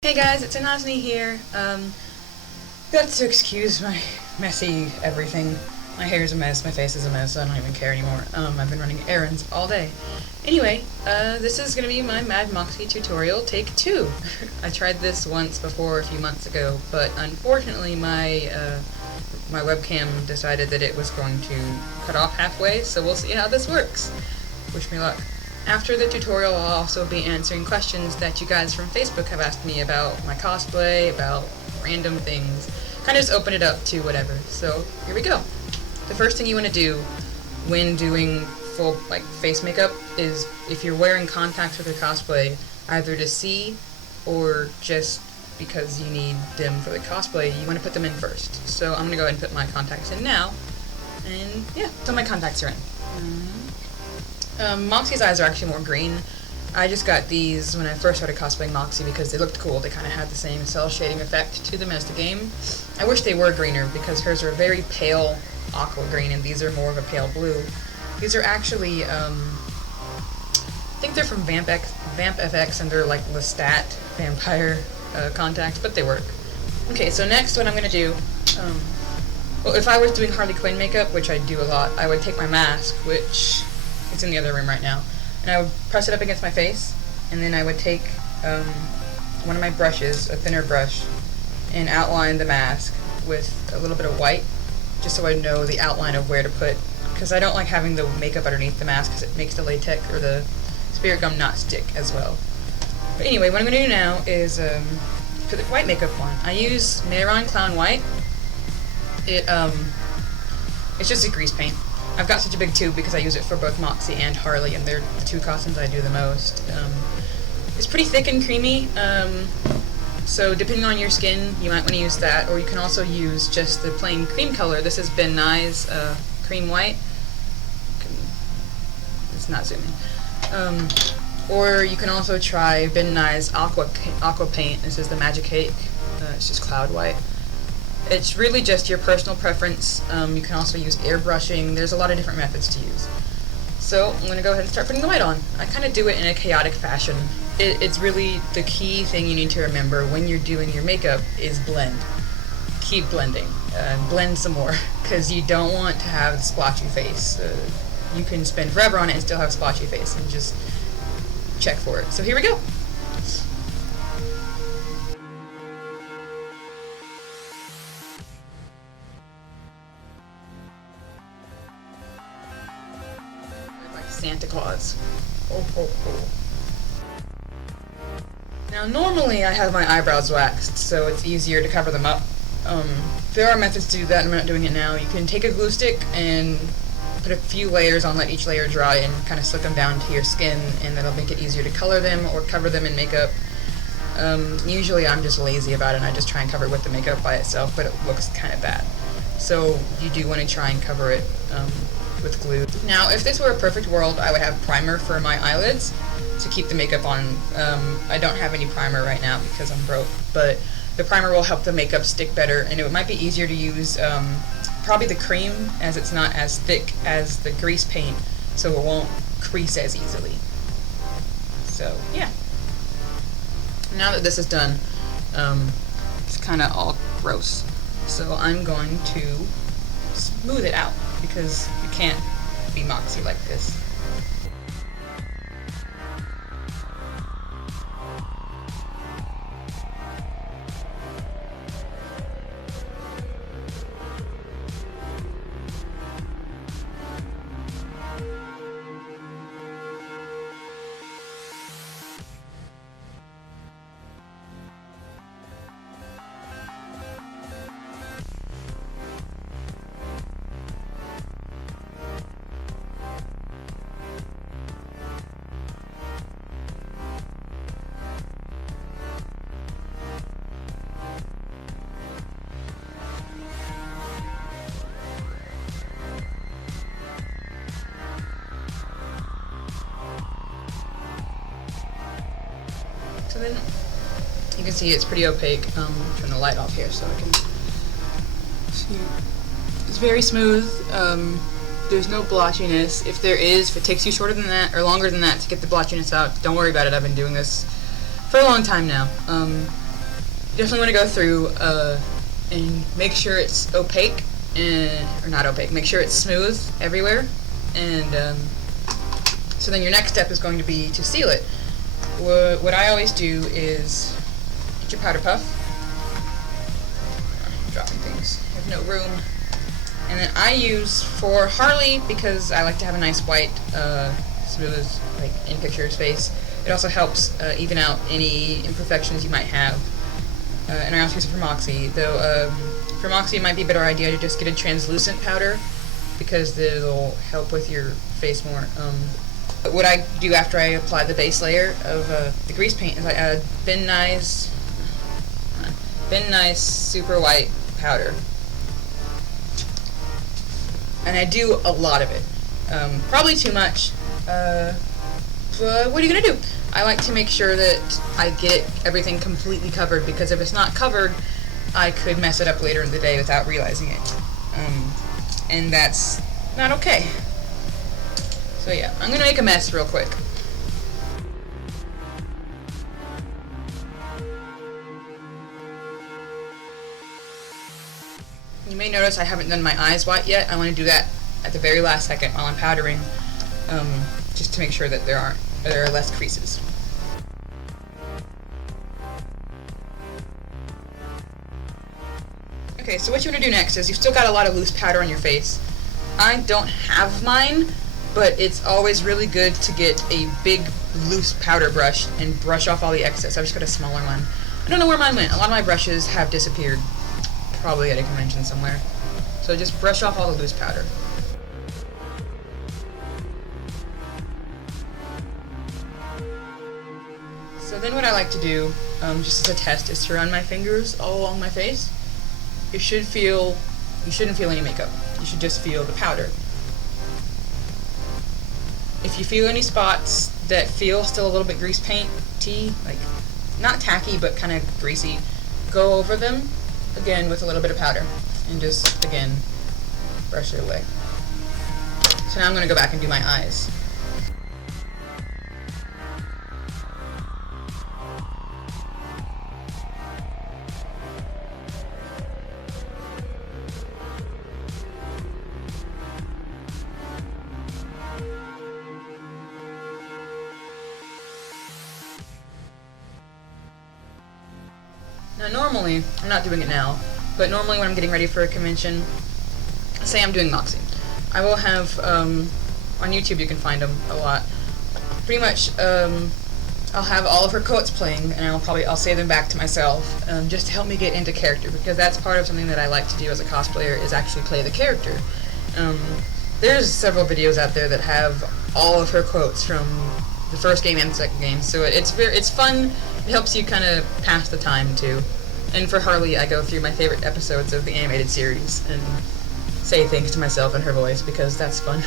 Hey guys, it's Anasni here. Got to excuse my messy everything. My hair is a mess, my face is a mess, I don't even care anymore. I've been running errands all day. Anyway, this is gonna be my Mad Moxxi tutorial, take 2. I tried this once before a few months ago, but unfortunately my webcam decided that it was going to cut off halfway, so we'll see how this works. Wish me luck. After the tutorial, I'll also be answering questions that you guys from Facebook have asked me about my cosplay, about random things. Kind of just open it up to whatever. So, here we go. The first thing you want to do when doing full face makeup is, if you're wearing contacts with your cosplay, either to see or just because you need them for the cosplay, you want to put them in first. So I'm going to go ahead and put my contacts in now. And yeah, so my contacts are in. Moxxi's eyes are actually more green. I just got these when I first started cosplaying Moxxi because they looked cool. They kind of had the same cell shading effect to them as the game. I wish they were greener because hers are very pale aqua green and these are more of a pale blue. These are actually, I think they're from Vamp FX and they're like Lestat vampire contacts, but they work. Okay, so next what I'm going to do, well, if I was doing Harley Quinn makeup, which I do a lot, I would take my mask, which it's in the other room right now, and I would press it up against my face, and then I would take one of my brushes, a thinner brush, and outline the mask with a little bit of white, just so I know the outline of where to put, because I don't like having the makeup underneath the mask because it makes the latex or the spirit gum not stick as well. But anyway, what I'm going to do now is put the white makeup on. I use Mehron Clown White. It's just a grease paint. I've got such a big tube because I use it for both Moxxi and Harley, and they're the two costumes I do the most. It's pretty thick and creamy, so depending on your skin, you might want to use that, or you can also use just the plain cream color. This has been Nye's Cream White. It's not zooming. Or you can also try Ben Nye's Aqua Paint. This is the Magicake. It's just Cloud White. It's really just your personal preference. You can also use airbrushing. There's a lot of different methods to use. So I'm going to go ahead and start putting the white on. I kind of do it in a chaotic fashion. It's really the key thing you need to remember when you're doing your makeup is blend. Keep blending. Blend some more, because you don't want to have a splotchy face. You can spend forever on it and still have a splotchy face, and just check for it. So here we go. Santa Claus. Oh, oh, oh. Now normally I have my eyebrows waxed, so it's easier to cover them up. There are methods to do that, and I'm not doing it now. You can take a glue stick and put a few layers on, let each layer dry, and kind of slip them down to your skin, and that'll make it easier to color them or cover them in makeup. Usually I'm just lazy about it and I just try and cover it with the makeup by itself, but it looks kind of bad. So you do want to try and cover it with glue. Now, if this were a perfect world, I would have primer for my eyelids to keep the makeup on. I don't have any primer right now because I'm broke, but the primer will help the makeup stick better, and it might be easier to use probably the Creme, as it's not as thick as the grease paint, so it won't crease as easily. So, yeah. Now that this is done, it's kind of all gross. So I'm going to smooth it out, because you can't be Moxxi like this. So then you can see it's pretty opaque. Turn the light off here so I can see. It's very smooth. There's no blotchiness. If there is, if it takes you shorter than that or longer than that to get the blotchiness out, don't worry about it. I've been doing this for a long time now. definitely want to go through and make sure it's opaque, or not opaque, make sure it's smooth everywhere, and so then your next step is going to be to seal it. What I always do is get your powder puff, dropping things, I have no room, and then I use for Harley, because I like to have a nice white, smooth, like in picture space. It also helps even out any imperfections you might have. And I also use it for Moxxi, though for Moxxi it might be a better idea to just get a translucent powder, because it'll help with your face more. But what I do after I apply the base layer of the grease paint is I add Ben Nye's Super White powder. And I do a lot of it. Probably too much, but what are you going to do? I like to make sure that I get everything completely covered, because if it's not covered, I could mess it up later in the day without realizing it. And that's not okay. So yeah, I'm going to make a mess real quick. You may notice I haven't done my eyes white yet. I want to do that at the very last second while I'm powdering, just to make sure that there are less creases. Okay, so what you want to do next is you've still got a lot of loose powder on your face. I don't have mine, but it's always really good to get a big loose powder brush and brush off all the excess. I've just got a smaller one. I don't know where mine went. A lot of my brushes have disappeared, probably at a convention somewhere. So just brush off all the loose powder. So then what I like to do, just as a test, is to run my fingers all along my face. You shouldn't feel any makeup. You should just feel the powder. If you feel any spots that feel still a little bit grease paint-y, like not tacky but kind of greasy, go over them again with a little bit of powder and just again brush it away. So now I'm going to go back and do my eyes. Now normally, I'm not doing it now, but normally when I'm getting ready for a convention, say I'm doing Moxxi, I will have, on YouTube you can find them a lot, pretty much, I'll have all of her quotes playing, and I'll save them back to myself, just to help me get into character, because that's part of something that I like to do as a cosplayer, is actually play the character. There's several videos out there that have all of her quotes from the first game and the second game, so it's fun. It helps you kind of pass the time too. And for Harley, I go through my favorite episodes of the animated series and say things to myself in her voice, because that's fun.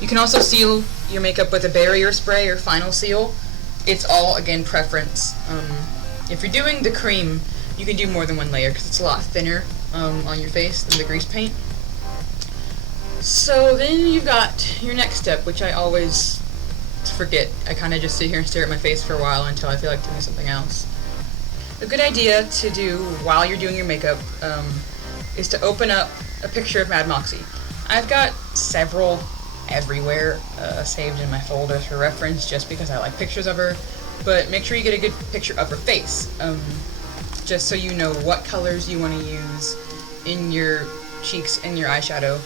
You can also seal your makeup with a barrier spray or final seal. It's all, again, preference. If you're doing the Creme, you can do more than one layer because it's a lot thinner on your face than the grease paint. So then you've got your next step, which I always forget. I kind of just sit here and stare at my face for a while until I feel like doing something else. A good idea to do while you're doing your makeup is to open up a picture of Mad Moxxi. I've got several everywhere saved in my folders for reference, just because I like pictures of her, but make sure you get a good picture of her face, just so you know what colors you want to use in your cheeks and your eyeshadow.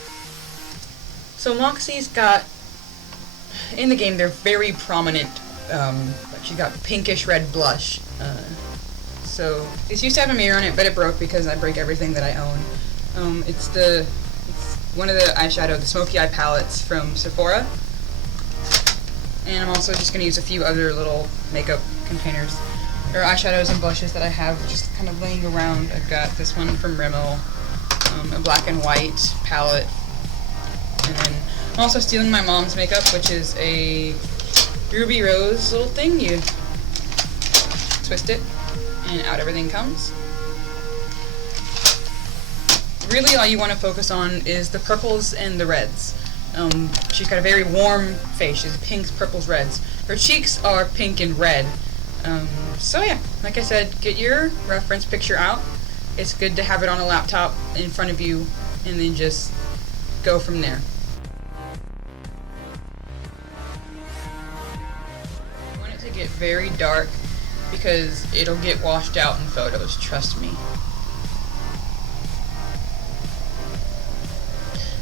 So Moxxi's got, in the game, they're very prominent. She's got pinkish red blush. So this used to have a mirror on it, but it broke because I break everything that I own. It's one of the eyeshadow, the Smokey eye palettes from Sephora. And I'm also just going to use a few other little makeup containers, or eyeshadows and blushes that I have just kind of laying around. I've got this one from Rimmel, a black and white palette, and then I'm also stealing my mom's makeup, which is a ruby rose little thing. You twist it, and out everything comes. Really, all you want to focus on is the purples and the reds. She's got a very warm face. She's pinks, purples, reds. Her cheeks are pink and red. So yeah, like I said, get your reference picture out. It's good to have it on a laptop in front of you, and then just go from there. You want it to get very dark because it'll get washed out in photos, trust me.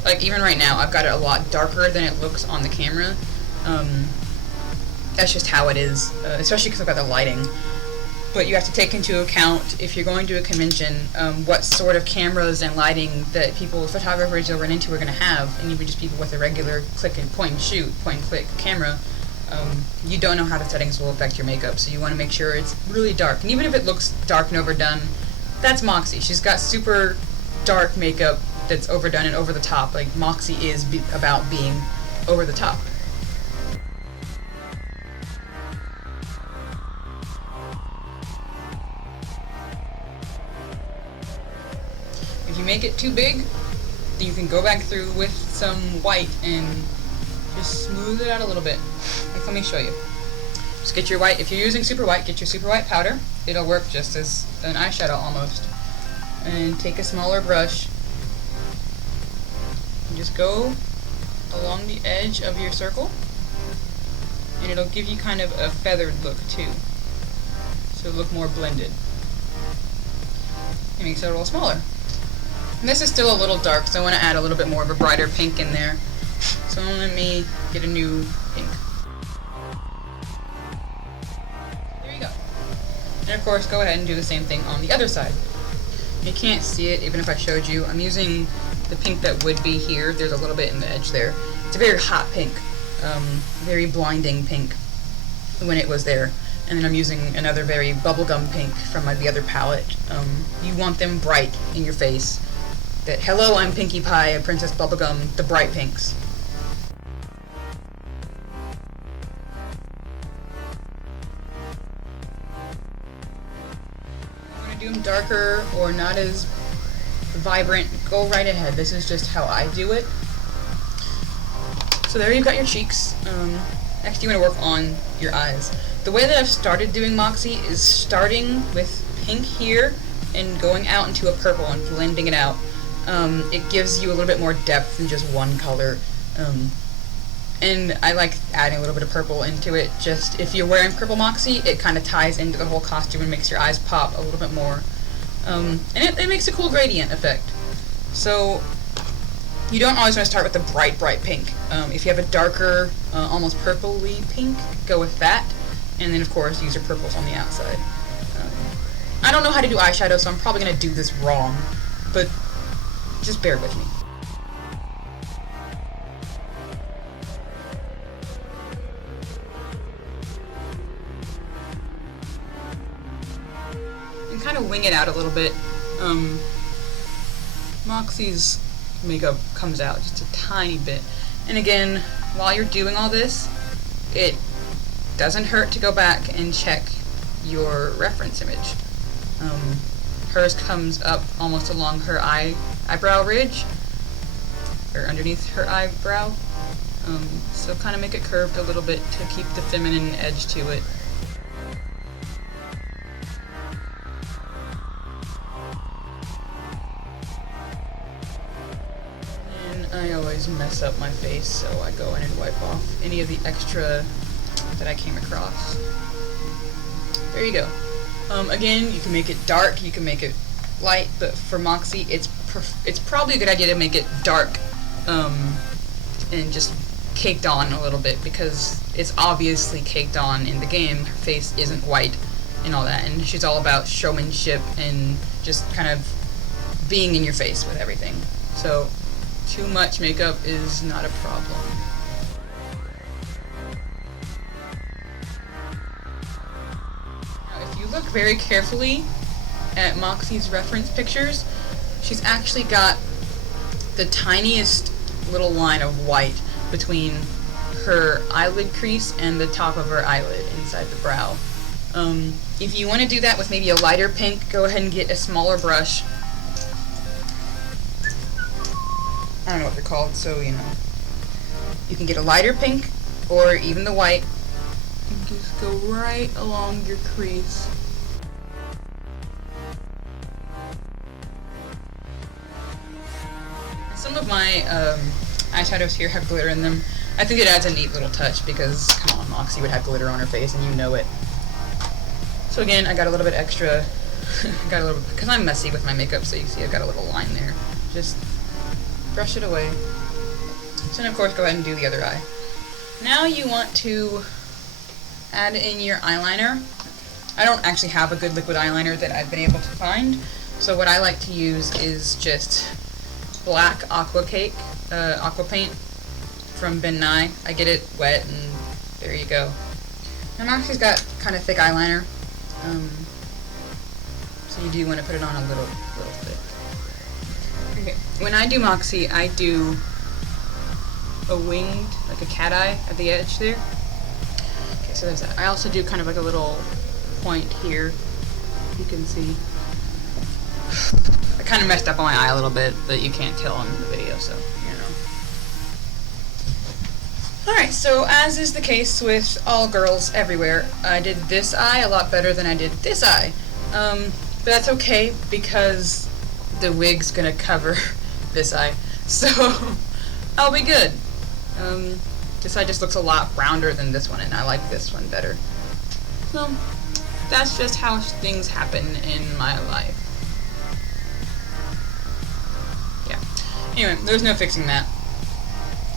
Like even right now, I've got it a lot darker than it looks on the camera. That's just how it is, especially because I've got the lighting. But you have to take into account, if you're going to a convention, what sort of cameras and lighting that people, photographers you'll run into are going to have, and even just people with a regular click and point and shoot, point and click camera. You don't know how the settings will affect your makeup, so you want to make sure it's really dark. And even if it looks dark and overdone, that's Moxxi. She's got super dark makeup that's overdone and over the top. Like, Moxxi is about being over the top. If you make it too big, then you can go back through with some white and just smooth it out a little bit. Like, let me show you. Just get your white, if you're using super white, get your super white powder. It'll work just as an eyeshadow almost. And take a smaller brush and just go along the edge of your circle, and it'll give you kind of a feathered look too, so it'll look more blended. It makes it a little smaller. And this is still a little dark, so I want to add a little bit more of a brighter pink in there. So let me get a new pink. There you go. And of course, go ahead and do the same thing on the other side. You can't see it even if I showed you. I'm using the pink that would be here. There's a little bit in the edge there. It's a very hot pink, very blinding pink when it was there. And then I'm using another very bubblegum pink from the other palette. You want them bright in your face. That, hello, I'm Pinkie Pie, Princess Bubblegum, the bright pinks. If you want to do them darker or not as vibrant, go right ahead. This is just how I do it. So there you've got your cheeks. Next you want to work on your eyes. The way that I've started doing Moxxi is starting with pink here and going out into a purple and blending it out. It gives you a little bit more depth than just one color. And I like adding a little bit of purple into it. Just if you're wearing purple Moxxi, it kind of ties into the whole costume and makes your eyes pop a little bit more. And it makes a cool gradient effect. So you don't always want to start with the bright, bright pink. If you have a darker, almost purpley pink, go with that. And then, of course, use your purples on the outside. I don't know how to do eyeshadow, so I'm probably going to do this wrong. But just bear with me. And kind of wing it out a little bit. Moxxi's makeup comes out just a tiny bit. And again, while you're doing all this, it doesn't hurt to go back and check your reference image. Hers comes up almost along her eyebrow ridge, or underneath her eyebrow. So kind of make it curved a little bit to keep the feminine edge to it. And I always mess up my face, so I go in and wipe off any of the extra that I came across. There you go. Again, you can make it dark, you can make it light, but for Moxxi, it's probably a good idea to make it dark and just caked on a little bit, because it's obviously caked on in the game. Her face isn't white and all that, and she's all about showmanship and just kind of being in your face with everything. So too much makeup is not a problem. Now, if you look very carefully at Moxxi's reference pictures, she's actually got the tiniest little line of white between her eyelid crease and the top of her eyelid inside the brow. If you want to do that with maybe a lighter pink, go ahead and get a smaller brush. I don't know what they're called, so you know. You can get a lighter pink or even the white and just go right along your crease. some of my eyeshadows here have glitter in them. I think it adds a neat little touch because, come on, Moxxi would have glitter on her face and you know it. So again, I got a little bit extra, because I'm messy with my makeup, so you see I've got a little line there. Just brush it away. So then of course go ahead and do the other eye. Now you want to add in your eyeliner. I don't actually have a good liquid eyeliner that I've been able to find, so what I like to use is just black aqua paint from Nye. I get it wet and there you go. And Moxxi's got kind of thick eyeliner, so you do want to put it on a little bit. Okay, when I do Moxxi, I do a winged, like a cat eye at the edge there. Okay, so there's that. I also do kind of like a little point here, you can see. I kind of messed up on my eye a little bit, but you can't tell on the video, so, you know. Alright, so as is the case with all girls everywhere, I did this eye a lot better than I did this eye. But that's okay, because the wig's gonna cover this eye, so I'll be good. This eye just looks a lot rounder than this one, and I like this one better. So, that's just how things happen in my life. Yeah. Anyway, there's no fixing that.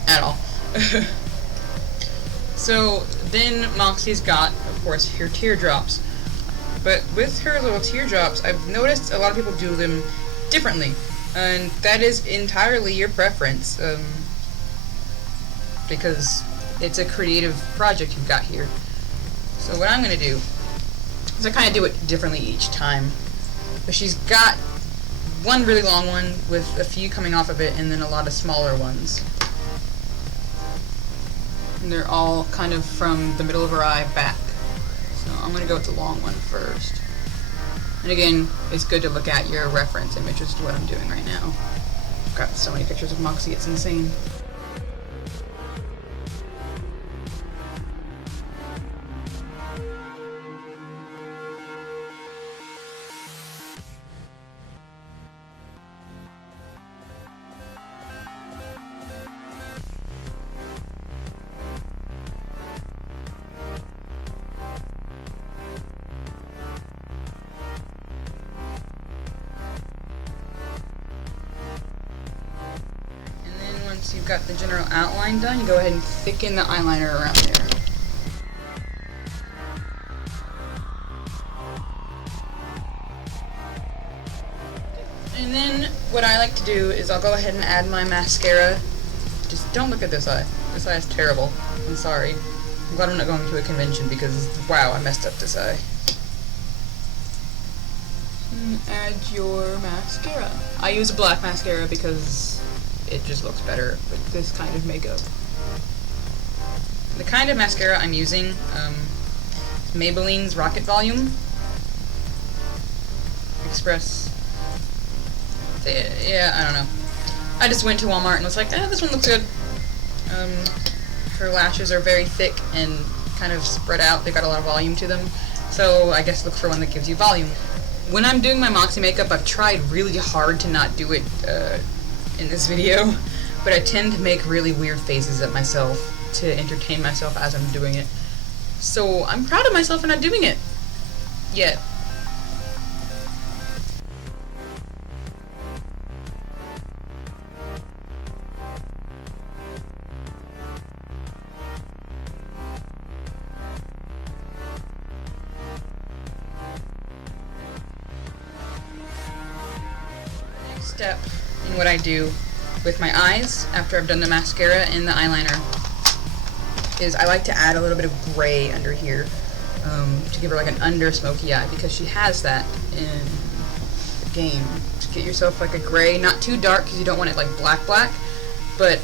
At all. So, then Moxxi's got, of course, her teardrops. But with her little teardrops, I've noticed a lot of people do them differently. And that is entirely your preference. Because it's a creative project you've got here. So what I'm going to do is I kind of do it differently each time. But she's got one really long one with a few coming off of it and then a lot of smaller ones. And they're all kind of from the middle of her eye back. So I'm going to go with the long one first. And again, it's good to look at your reference image, which is what I'm doing right now. I've got so many pictures of Moxxi, it's insane. Once you've got the general outline done, you go ahead and thicken the eyeliner around there. And then what I like to do is I'll go ahead and add my mascara. Just don't look at this eye. This eye is terrible. I'm sorry. I'm glad I'm not going to a convention because, wow, I messed up this eye. And add your mascara. I use a black mascara because it just looks better with this kind of makeup. The kind of mascara I'm using, Maybelline's Rocket Volume Express. Yeah, I don't know. I just went to Walmart and was like, this one looks good. Her lashes are very thick and kind of spread out. They've got a lot of volume to them. So I guess look for one that gives you volume. When I'm doing my Moxxi makeup, I've tried really hard to not do it in this video, but I tend to make really weird faces at myself to entertain myself as I'm doing it. So I'm proud of myself for not doing it yet. Next step in what I do with my eyes after I've done the mascara and the eyeliner is I like to add a little bit of gray under here to give her like an under smoky eye, because she has that in the game. To get yourself like a gray, not too dark because you don't want it like black, but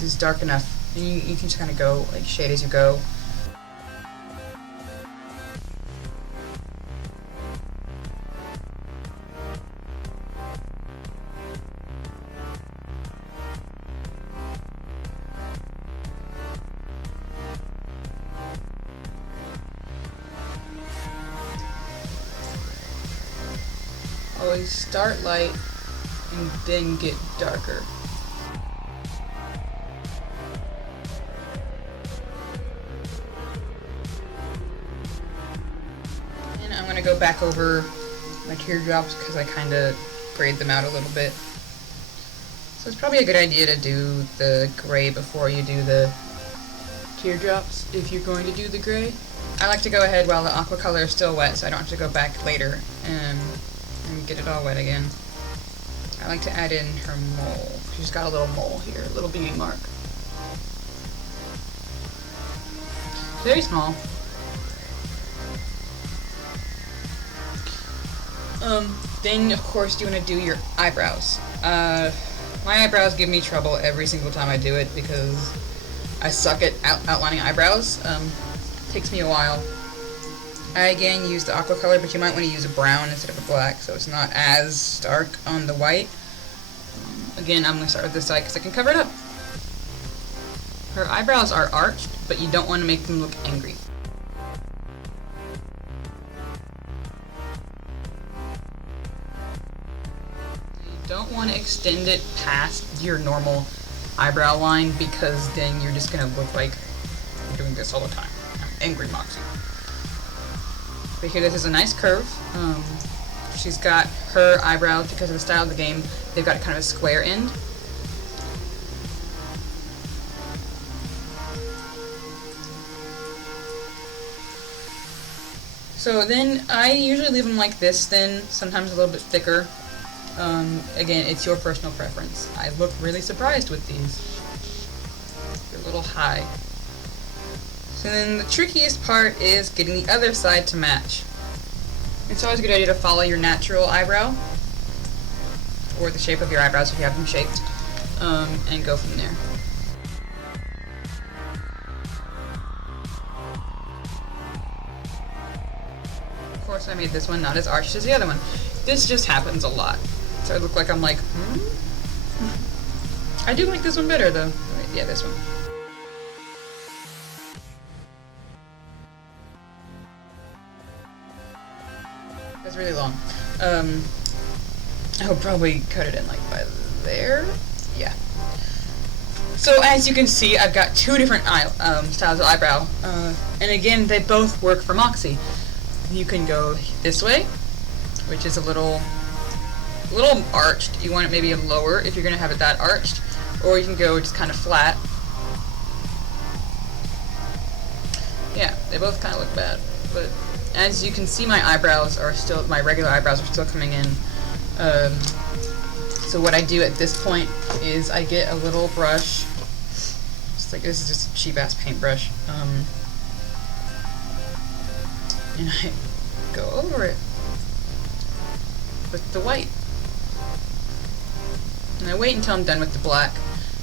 just dark enough. And you can just kind of go like shade as you go. Always start light and then get darker. And I'm going to go back over my teardrops because I kind of grayed them out a little bit. So it's probably a good idea to do the gray before you do the teardrops if you're going to do the gray. I like to go ahead while the aqua color is still wet so I don't have to go back later and get it all wet again. I like to add in her mole. She's got a little mole here, a little beauty mark. Very small. Then of course you want to do your eyebrows. My eyebrows give me trouble every single time I do it because I suck at outlining eyebrows. Takes me a while. I again use the aqua color, but you might want to use a brown instead of a black so it's not as stark on the white. Again, I'm going to start with this side because I can cover it up. Her eyebrows are arched, but you don't want to make them look angry. You don't want to extend it past your normal eyebrow line because then you're just going to look like you're doing this all the time. I'm angry Moxxi. But here, this is a nice curve. She's got her eyebrows, because of the style of the game, they've got kind of a square end. So then I usually leave them like this thin, sometimes a little bit thicker. Again, it's your personal preference. I look really surprised with these. They're a little high. So then the trickiest part is getting the other side to match. It's always a good idea to follow your natural eyebrow, or the shape of your eyebrows if you have them shaped, and go from there. Of course I made this one not as arched as the other one. This just happens a lot. So I look like I'm like, I do like this one better though. Wait, yeah, this one. That's really long. I'll probably cut it in like by there. Yeah. So as you can see, I've got two different styles of eyebrow, and again, they both work for Moxxi. You can go this way, which is a little arched. You want it maybe lower if you're going to have it that arched, or you can go just kind of flat. Yeah, they both kind of look bad, but as you can see, my regular eyebrows are still coming in. So what I do at this point is I get a little brush. This is just a cheap ass paintbrush. And I go over it with the white. And I wait until I'm done with the black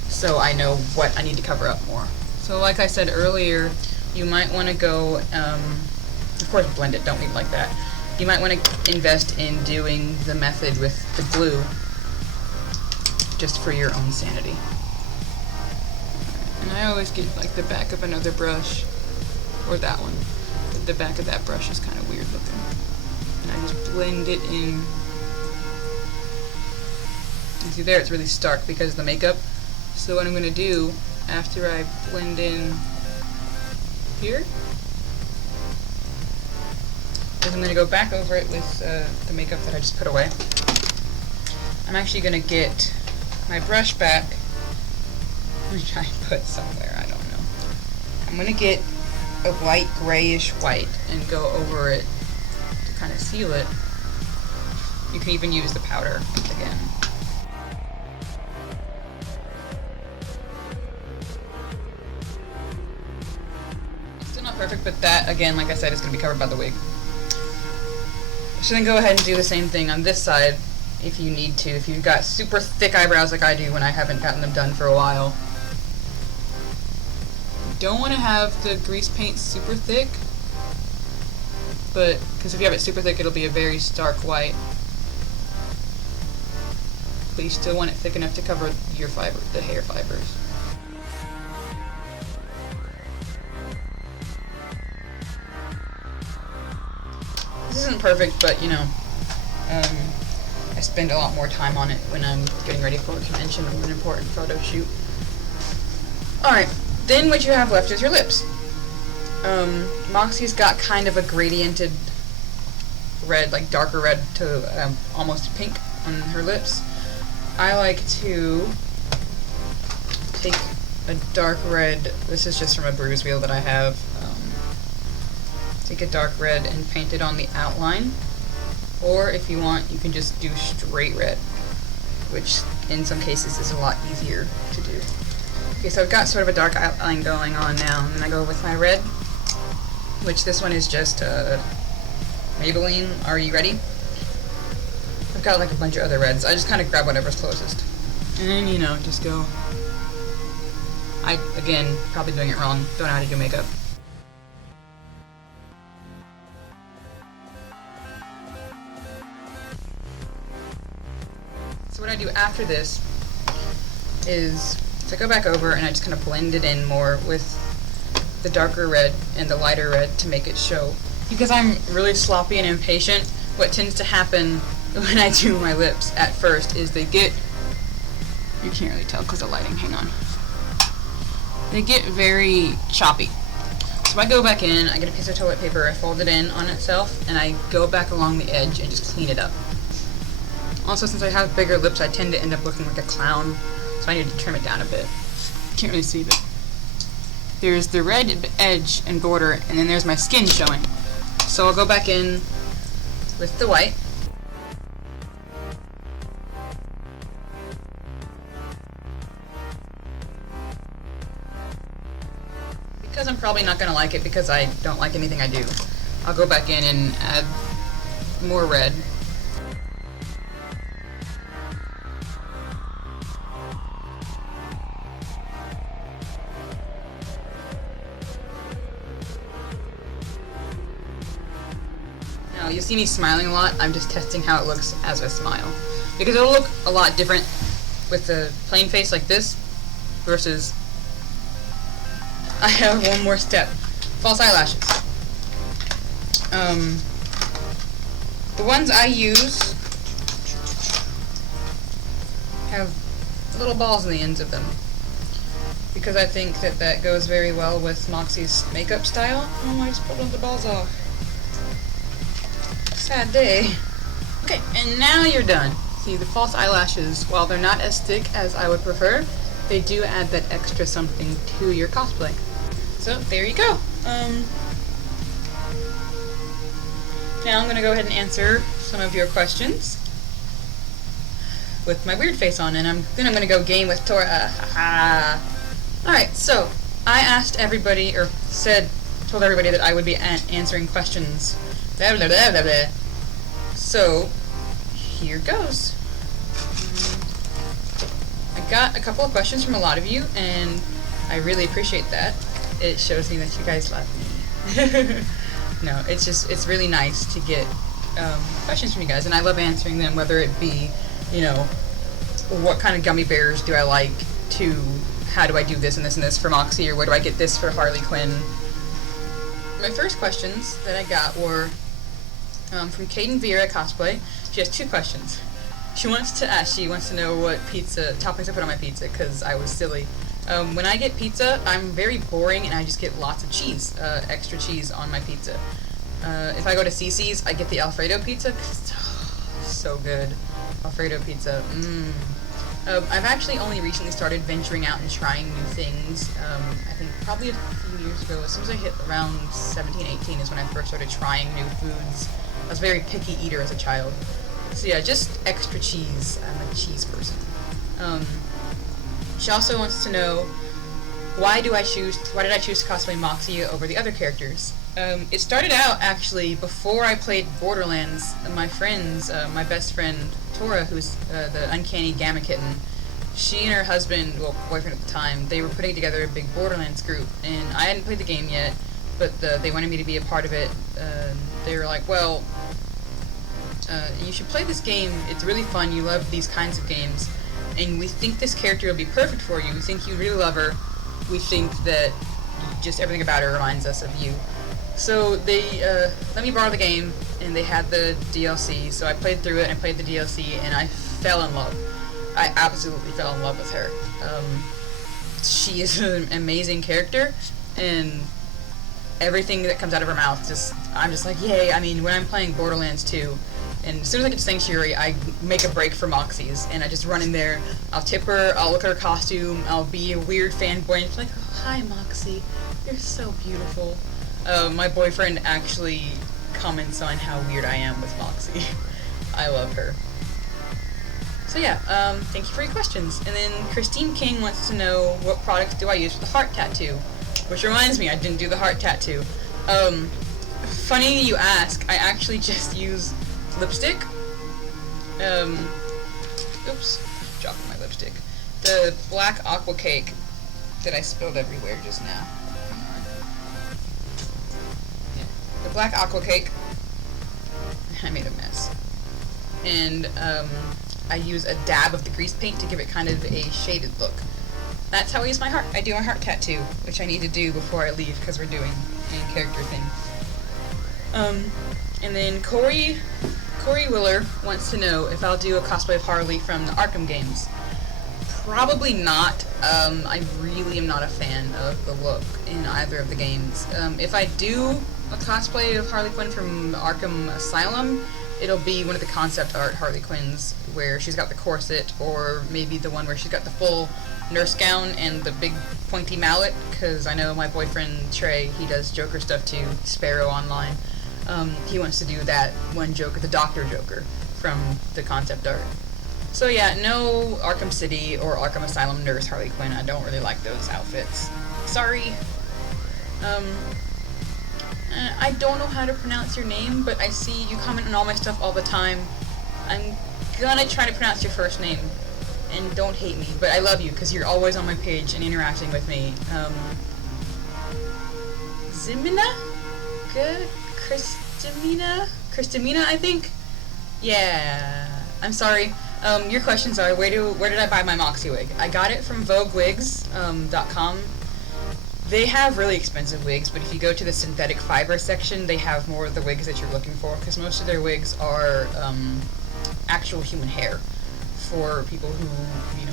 so I know what I need to cover up more. So like I said earlier, you might want to go, of course blend it, don't leave it like that. You might want to invest in doing the method with the glue just for your own sanity. And I always get like the back of another brush, or that one. The back of that brush is kind of weird looking. And I just blend it in. You see there, it's really stark because of the makeup. So what I'm going to do after I blend in here is I'm going to go back over it with the makeup that I just put away. I'm actually going to get my brush back, which I put somewhere, I don't know. I'm going to get a light grayish white and go over it to kind of seal it. You can even use the powder again. Still not perfect, but that, again, like I said, is going to be covered by the wig. So then go ahead and do the same thing on this side if you need to. If you've got super thick eyebrows like I do when I haven't gotten them done for a while. You don't want to have the grease paint super thick, but because if you have it super thick, it'll be a very stark white. But you still want it thick enough to cover your the hair fibers. This isn't perfect, but you know, I I spend a lot more time on it when I'm getting ready for a convention or an important photo shoot. Alright, then what you have left is your lips. Moxxi's got kind of a gradiented red, like darker red to almost pink on her lips. I like to take a dark red, this is just from a bruise wheel that I have, take a dark red and paint it on the outline, or if you want you can just do straight red, which in some cases is a lot easier to do. Okay, so I've got sort of a dark outline going on now, and then I go with my red, which this one is just Maybelline Are You Red-y? I've got like a bunch of other reds. I just kind of grab whatever's closest. And then, you know, just go. Again, probably doing it wrong. Don't know how to do makeup. So what I do after this is, I go back over and I just kind of blend it in more with the darker red and the lighter red to make it show. Because I'm really sloppy and impatient, what tends to happen when I do my lips at first is they get, you can't really tell because of the lighting, hang on. They get very choppy. So I go back in, I get a piece of toilet paper, I fold it in on itself, and I go back along the edge and just clean it up. Also, since I have bigger lips, I tend to end up looking like a clown, so I need to trim it down a bit. Can't really see, but there's the red edge and border, and then there's my skin showing. So I'll go back in with the white. Because I'm probably not going to like it because I don't like anything I do, I'll go back in and add more red. Now, you'll see me smiling a lot. I'm just testing how it looks as I smile. Because it'll look a lot different with a plain face like this versus... I have one more step. False eyelashes. The ones I use have little balls in the ends of them. Because I think that that goes very well with Moxxi's makeup style. Oh, I just pulled one of the balls off. Sad day. Okay, and now you're done. See, the false eyelashes, while they're not as thick as I would prefer, they do add that extra something to your cosplay. So, there you go. Now I'm going to go ahead and answer some of your questions with my weird face on, and then I'm going to go game with Tora. Alright, so, I asked everybody, or told everybody that I would be answering questions. Blah, blah, blah, blah, blah. So, here goes. I got a couple of questions from a lot of you, and I really appreciate that. It shows me that you guys love me. No, it's really nice to get questions from you guys, and I love answering them, whether it be, you know, what kind of gummy bears do I like, to how do I do this and this and this for Moxxi, or where do I get this for Harley Quinn. My first questions that I got were from Kaden Vera Cosplay. She has two questions. She wants to know what pizza toppings I put on my pizza, because I was silly. When I get pizza, I'm very boring and I just get lots of cheese, extra cheese on my pizza. If I go to CC's, I get the Alfredo pizza, 'cause it's so good. Alfredo pizza, I've actually only recently started venturing out and trying new things. I think probably a few years ago, as soon as I hit around 17, 18 is when I first started trying new foods. I was a very picky eater as a child. So yeah, just extra cheese. I'm a cheese person. She also wants to know, why did I choose to cosplay Moxxi over the other characters? It started out, actually, before I played Borderlands. My friends, my best friend, Tora, who's the Uncanny Gamma Kitten, she and her husband, well, boyfriend at the time, they were putting together a big Borderlands group, and I hadn't played the game yet, but they wanted me to be a part of it. They were like, well, you should play this game, it's really fun, you love these kinds of games, and we think this character will be perfect for you, we think you really love her, we think that just everything about her reminds us of you. So they let me borrow the game, and they had the DLC, so I played through it and played the DLC, and I fell in love. I absolutely fell in love with her. She is an amazing character, and everything that comes out of her mouth, I'm just like, yay. I mean, when I'm playing Borderlands 2, and as soon as I get to Sanctuary, I make a break for Moxxi's, and I just run in there, I'll tip her, I'll look at her costume, I'll be a weird fanboy, and she's like, oh, hi Moxxi, you're so beautiful. My boyfriend actually comments on how weird I am with Moxxi. I love her. So yeah, thank you for your questions. And then Christine King wants to know, what products do I use for the heart tattoo? Which reminds me, I didn't do the heart tattoo. Funny you ask, I actually just use lipstick. Oops, dropped my lipstick. The black Aqua Cake that I spilled everywhere just now. Yeah, the black Aqua Cake. I made a mess. And I use a dab of the grease paint to give it kind of a shaded look. That's how I use my heart. I do my heart tattoo, which I need to do before I leave because we're doing a character thing. And then Corey Willer wants to know if I'll do a cosplay of Harley from the Arkham games. Probably not. I really am not a fan of the look in either of the games. If I do a cosplay of Harley Quinn from Arkham Asylum, it'll be one of the concept art Harley Quinns where she's got the corset, or maybe the one where she's got the full nurse gown and the big pointy mallet, because I know my boyfriend Trey, he does Joker stuff too, Sparrow online. He wants to do that one Joker, the Doctor Joker, from the concept art. So yeah, no Arkham City or Arkham Asylum nurse Harley Quinn. I don't really like those outfits. Sorry. I don't know how to pronounce your name, but I see you comment on all my stuff all the time. I'm gonna try to pronounce your first name, and don't hate me, but I love you because you're always on my page and interacting with me. Zimina? Good? Christamina, I think? Yeah. I'm sorry. Your questions are, where did I buy my Moxxi wig? I got it from VogueWigs.com. They have really expensive wigs, but if you go to the synthetic fiber section, they have more of the wigs that you're looking for, because most of their wigs are actual human hair for people who, need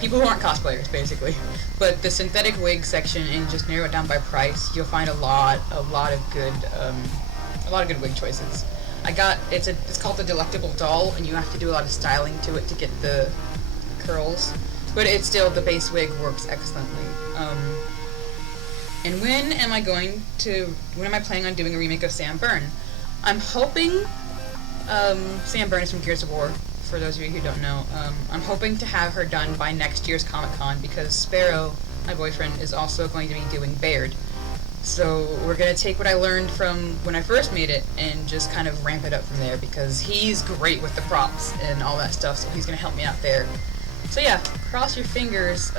people who aren't cosplayers, basically. But the synthetic wig section, and just narrow it down by price, you'll find a lot of good wig choices. It's called the Delectable Doll, and you have to do a lot of styling to it to get the curls, but it's still, the base wig works excellently. And when am I planning on doing a remake of Sam Byrne? I'm hoping, Sam Byrne is from Gears of War, for those of you who don't know. I'm hoping to have her done by next year's Comic-Con, because Sparrow, my boyfriend, is also going to be doing Baird. So we're going to take what I learned from when I first made it and just kind of ramp it up from there, because he's great with the props and all that stuff, so he's going to help me out there. So yeah, cross your fingers.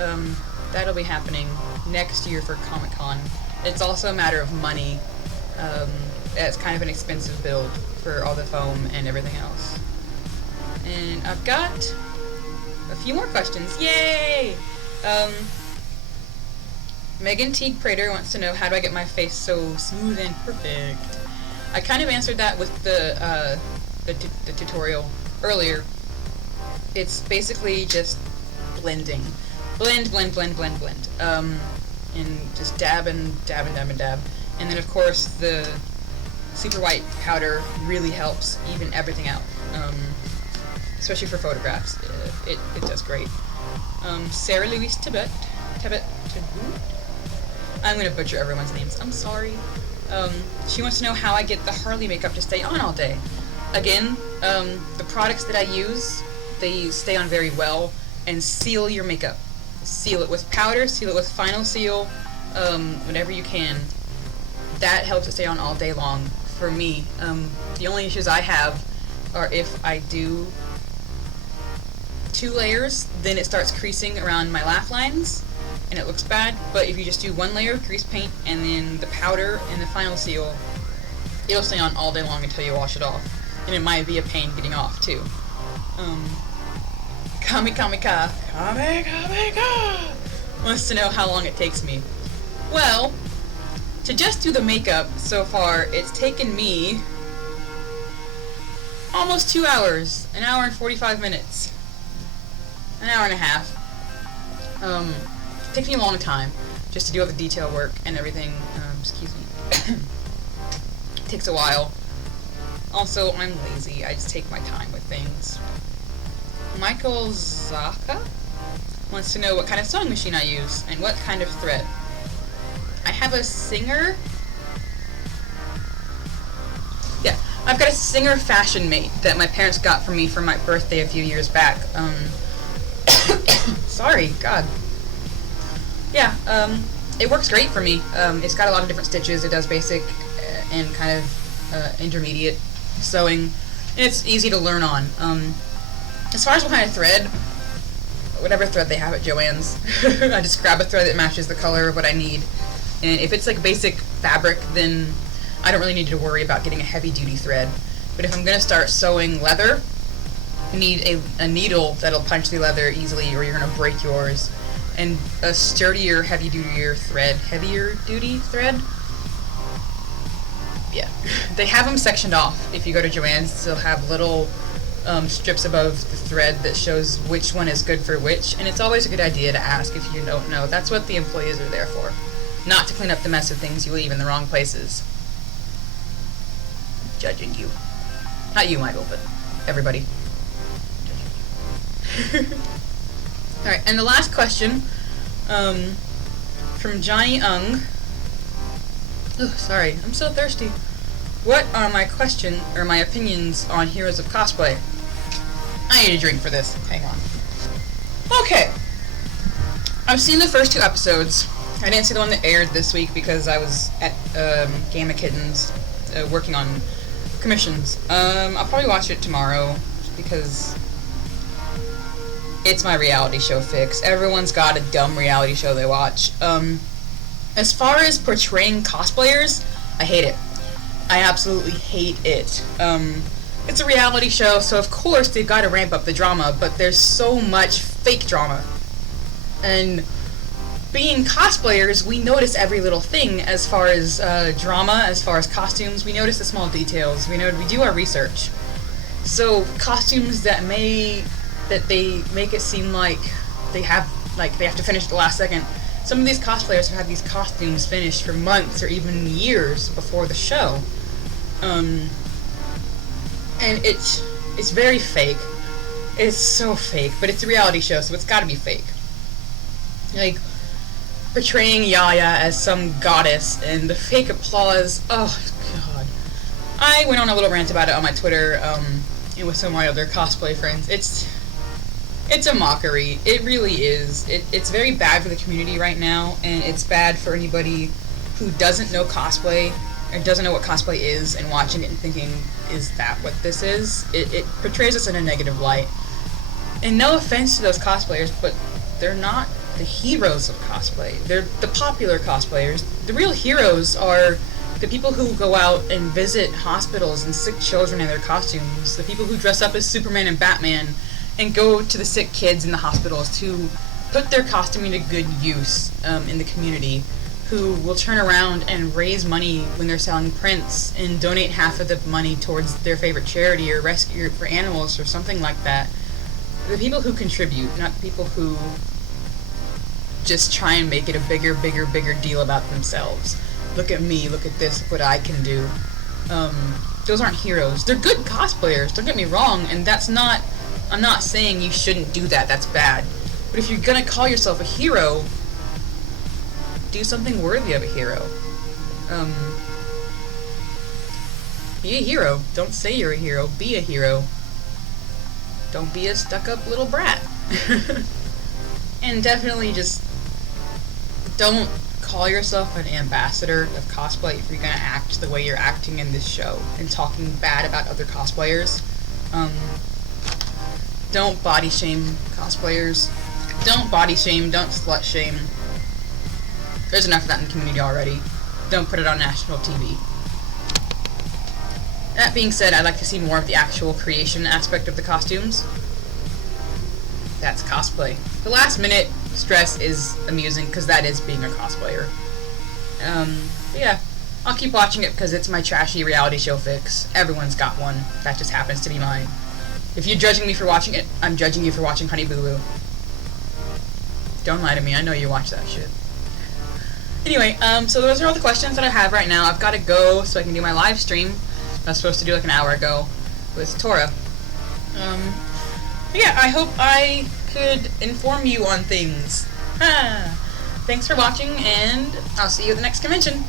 That'll be happening next year for Comic-Con. It's also a matter of money. It's kind of an expensive build for all the foam and everything else. And I've got a few more questions. Yay! Megan Teague Prater wants to know, how do I get my face so smooth and perfect? I kind of answered that with the tutorial earlier. It's basically just blending. Blend. And just dab. And then of course the super white powder really helps even everything out. Especially for photographs. It does great. Sarah Louise Tibet. I'm going to butcher everyone's names. I'm sorry. She wants to know how I get the Harley makeup to stay on all day. Again, the products that I use, they stay on very well, and seal your makeup. Seal it with powder, seal it with final seal, whatever you can. That helps it stay on all day long for me. The only issues I have are if I do 2 layers, then it starts creasing around my laugh lines, and it looks bad. But if you just do 1 layer of grease paint and then the powder and the final seal, it'll stay on all day long until you wash it off. And it might be a pain getting off too. Kamika wants to know how long it takes me. Well, to just do the makeup so far, it's taken me almost 2 hours, an hour and 45 minutes, an hour and a half. Takes me a long time just to do all the detail work and everything. Excuse me. Takes a while. Also, I'm lazy. I just take my time with things. Michael Zaka wants to know what kind of sewing machine I use and what kind of thread. I have a Singer. Yeah, I've got a Singer Fashion Mate that my parents got for me for my birthday a few years back. Sorry, God. Yeah, it works great for me. It's got a lot of different stitches. It does basic and kind of intermediate sewing, and it's easy to learn on. As far as what kind of thread, whatever thread they have at Joann's, I just grab a thread that matches the color of what I need. And if it's like basic fabric, then I don't really need to worry about getting a heavy-duty thread. But if I'm going to start sewing leather, you need a needle that'll punch the leather easily, or you're going to break yours. And a sturdier, heavier-duty thread. Yeah. They have them sectioned off. If you go to Joann's, they'll have little strips above the thread that shows which one is good for which, and it's always a good idea to ask if you don't know. That's what the employees are there for. Not to clean up the mess of things you leave in the wrong places. Judging you. Not you, Michael, but everybody. Alright, and the last question, from Johnny Ung. Oh, sorry, I'm so thirsty. What are my opinions on Heroes of Cosplay? I need a drink for this. Hang on. Okay. I've seen the first 2 episodes. I didn't see the one that aired this week because I was at Game of Kittens working on commissions. I'll probably watch it tomorrow because it's my reality show fix. Everyone's got a dumb reality show they watch. As far as portraying cosplayers, I hate it. I absolutely hate it. It's a reality show, so of course they've got to ramp up the drama, but there's so much fake drama. And being cosplayers, we notice every little thing as far as drama, as far as costumes. We notice the small details. We do our research. So costumes that they make it seem like they have to finish at the last second. Some of these cosplayers have had these costumes finished for months or even years before the show. And it's very fake. It's so fake, but it's a reality show, so it's gotta be fake. Like, portraying Yaya as some goddess and the fake applause, oh god. I went on a little rant about it on my Twitter, and with some of my other cosplay friends. It's a mockery. It really is. It's very bad for the community right now, and it's bad for anybody who doesn't know cosplay, or doesn't know what cosplay is, and watching it and thinking, is that what this is? It portrays us in a negative light. And no offense to those cosplayers, but they're not the heroes of cosplay. They're the popular cosplayers. The real heroes are the people who go out and visit hospitals and sick children in their costumes, the people who dress up as Superman and Batman, and go to the sick kids in the hospitals to put their costume into good use in the community, who will turn around and raise money when they're selling prints and donate half of the money towards their favorite charity or rescue for animals or something like that. The people who contribute, not people who just try and make it a bigger deal about themselves. Look at me, look at this, look what I can do. Those aren't heroes. They're good cosplayers, don't get me wrong, and I'm not saying you shouldn't do that, that's bad. But if you're gonna call yourself a hero, do something worthy of a hero. Be a hero. Don't say you're a hero, be a hero. Don't be a stuck-up little brat. And definitely just don't call yourself an ambassador of cosplay if you're gonna act the way you're acting in this show and talking bad about other cosplayers. Don't body shame cosplayers. Don't body shame, don't slut shame. There's enough of that in the community already. Don't put it on national TV. That being said, I'd like to see more of the actual creation aspect of the costumes. That's cosplay. The last minute stress is amusing because that is being a cosplayer. But yeah, I'll keep watching it because it's my trashy reality show fix. Everyone's got one. That just happens to be mine. If you're judging me for watching it, I'm judging you for watching Honey Boo Boo. Don't lie to me, I know you watch that shit. Anyway, so those are all the questions that I have right now. I've got to go so I can do my live stream. I was supposed to do like an hour ago with Tora. Yeah, I hope I could inform you on things. Thanks for watching, and I'll see you at the next convention.